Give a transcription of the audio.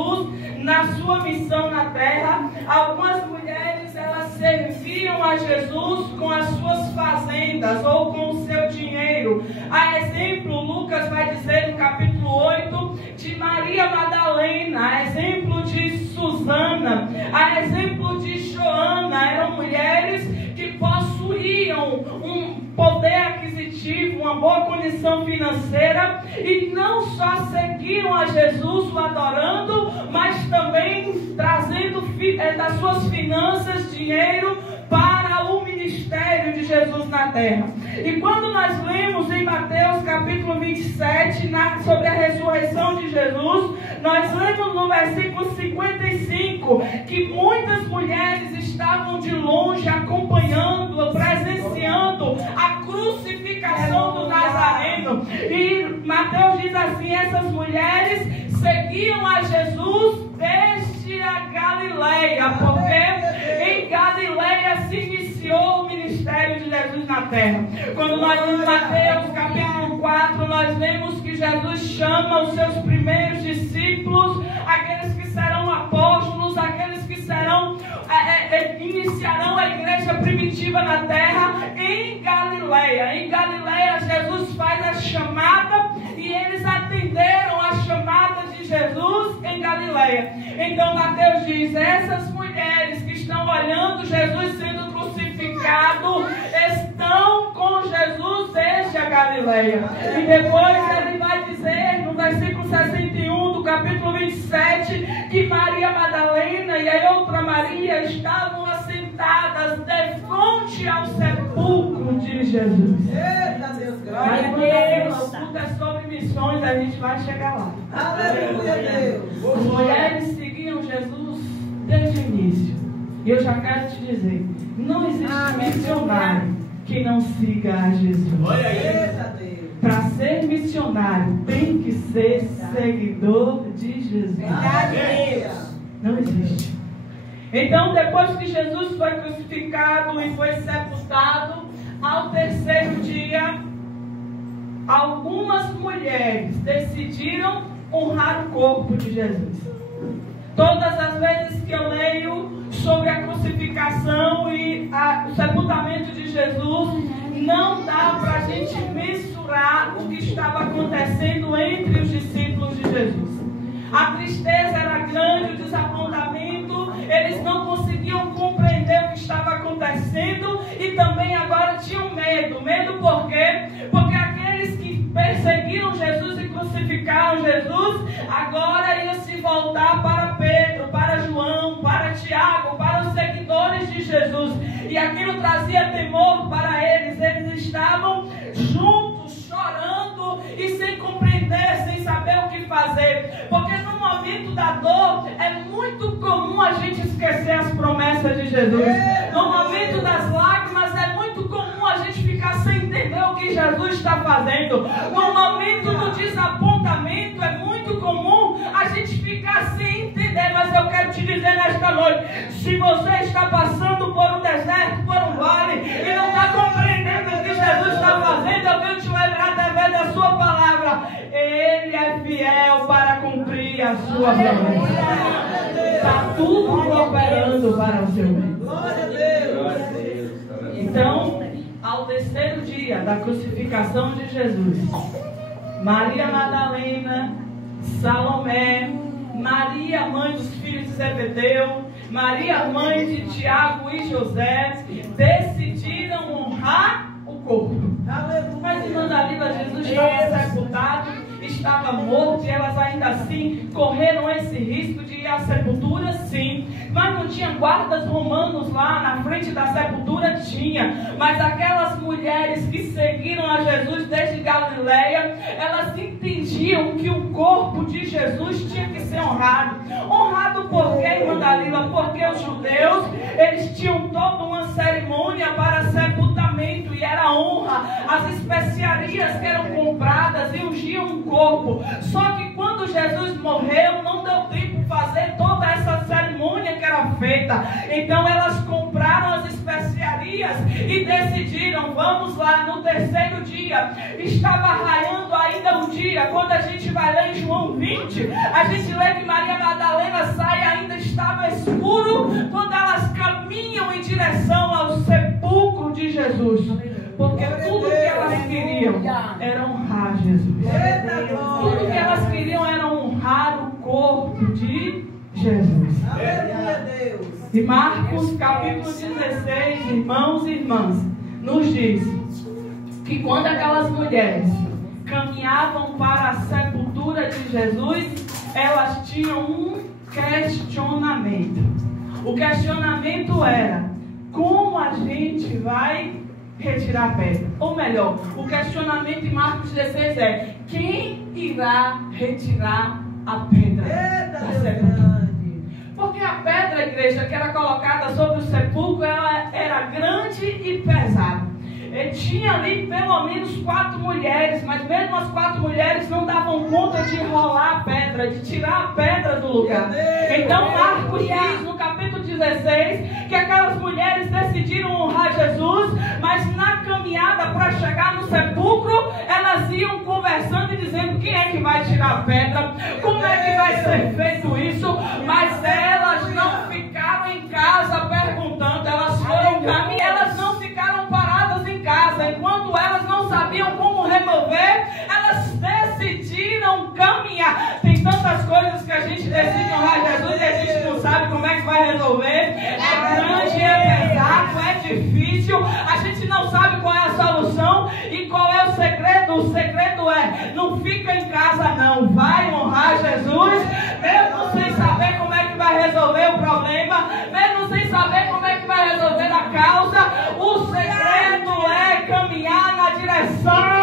Jesus na sua missão na terra. Algumas mulheres, elas serviam a Jesus com as suas fazendas ou com o seu dinheiro. A exemplo, Lucas vai dizer no capítulo 8 de Maria Madalena, a exemplo de Susana, a exemplo de Joana. Eram mulheres que possuíam um poder aquisitivo, uma boa condição financeira, e não só seguiam a Jesus o adorando, mas também trazendo das suas finanças, dinheiro para o ministério de Jesus na terra. E quando nós lemos em Mateus capítulo 27 sobre a ressurreição de Jesus, nós lemos no versículo 55 que muitas mulheres estavam de longe acompanhando, presenciando a crucificação do Nazareno. E Mateus diz assim: essas mulheres seguiam a Jesus desde a Galileia, porque em Galileia se iniciou o ministério de Jesus na terra. Quando nós lemos Mateus capítulo 4, nós vemos que Jesus chama os seus primeiros discípulos, aqueles que serão apóstolos, aqueles que iniciarão a igreja primitiva na terra em Galileia. Em Galileia, Jesus faz a chamada e eles atenderam a chamada de Jesus em Galileia. Então Mateus diz: essas mulheres que estão olhando Jesus sendo crucificado estão com Jesus desde a Galileia. E depois ele vai dizer no versículo 61 do capítulo 27 que Maria Madalena e a outra Maria estavam assentadas de frente ao sepulcro de Jesus. Eita Deus, Mas Deus, tudo é sobre missões, a gente vai chegar lá. Aleluia, Deus. As mulheres seguiam Jesus desde o início. E eu já quero te dizer, não existe missionário que não siga a Jesus. Olha aí. Para ser missionário, tem que ser seguidor de Jesus. Não existe. Então, depois que Jesus foi crucificado e foi sepultado, ao terceiro dia, algumas mulheres decidiram honrar o corpo de Jesus. Todas as vezes que eu leio sobre a crucificação e o sepultamento de Jesus, não dá para a gente mensurar o que estava acontecendo entre os discípulos de Jesus. A tristeza era grande, o desapontamento, eles não conseguiam compreender o que estava acontecendo e também agora tinham medo. Medo por quê? Porque aqueles que perseguiram Jesus e crucificaram Jesus, agora iam se voltar para Pedro, para João, para Tiago, para os seguidores de Jesus. E aquilo trazia temor para eles. Eles estavam juntos, chorando e sem compreender, sem saber o que fazer. Porque no momento da dor é muito comum a gente esquecer as promessas de Jesus. No momento das lágrimas é muito comum a gente ficar sem entender o que Jesus está fazendo. No momento do desapontamento é muito comum a gente ficar sem entender. Mas eu quero te dizer nesta noite, se você está passando por um deserto, por um vale e não está compreendendo o que Jesus está fazendo, eu venho te lembrar através da sua palavra: Ele é fiel para cumprir a sua promessa. Está tudo cooperando para o seu bem. Glória a Deus. Então, ao terceiro dia da crucificação de Jesus, Maria Madalena, Salomé, Maria, mãe dos filhos de Zebedeu, Maria, mãe de Tiago e José, decidiram honrar o corpo. Mas irmã Dalila, Jesus estava sepultado, estava morto, e elas ainda assim correram esse risco de ir à sepultura, sim. Mas não tinha guardas romanos lá na frente da sepultura? Tinha. Mas aquelas mulheres que seguiram a Jesus desde Galileia, elas entendiam que o corpo de Jesus tinha que ser honrado. Honrado por quê, irmã Dalila? Porque os judeus, eles tinham toda uma cerimônia para sepultamento, e era honra. As especiarias que eram compradas e ungiam o corpo. Só que quando Jesus morreu, não deu tempo de fazer toda essa cerimônia que era feita. Então elas compraram as especiarias e decidiram: vamos lá, no terceiro dia, estava raiando ainda um dia. Quando a gente vai ler em João 20, 20, a gente lê que Maria Madalena sai e ainda estava escuro quando elas caminham em direção ao sepulcro de Jesus. Porque tudo que elas queriam era honrar Jesus. Tudo que elas queriam era honrar o corpo de Jesus. Aleluia, Deus. E Marcos capítulo 16, irmãos e irmãs, nos diz que quando aquelas mulheres caminhavam para a sepultura de Jesus, elas tinham um questionamento. O questionamento era: como a gente vai retirar a pedra? Ou melhor, o questionamento em Marcos 16 é: quem irá retirar a pedra da sepultura? Porque a pedra, igreja, que era colocada sobre o sepulcro, ela era grande e pesada. E tinha ali pelo menos 4 mulheres, mas mesmo as 4 mulheres não davam conta de rolar a pedra, de tirar a pedra do lugar. Então Marcos diz no capítulo 16 que aquelas mulheres decidiram honrar Jesus, mas na caminhada para chegar no sepulcro, elas iam conversando e dizendo: quem é que vai tirar a pedra? Como é que vai ser feito isso? Mas elas não ficaram em casa perguntando, elas foram caminhar, elas não ficaram paradas em casa. Enquanto elas não sabiam como resolver, elas decidiram caminhar. Tem tantas coisas que a gente decide honrar Jesus e a gente não sabe como é que vai resolver. É grande, é pesado, é difícil, a gente não sabe qual é a solução e qual é o segredo. O segredo é: não fica em casa não, vai honrar Jesus, mesmo sem saber como é que vai resolver o problema, mesmo sem saber como é que vai resolver a causa. O segredo é caminhar na direção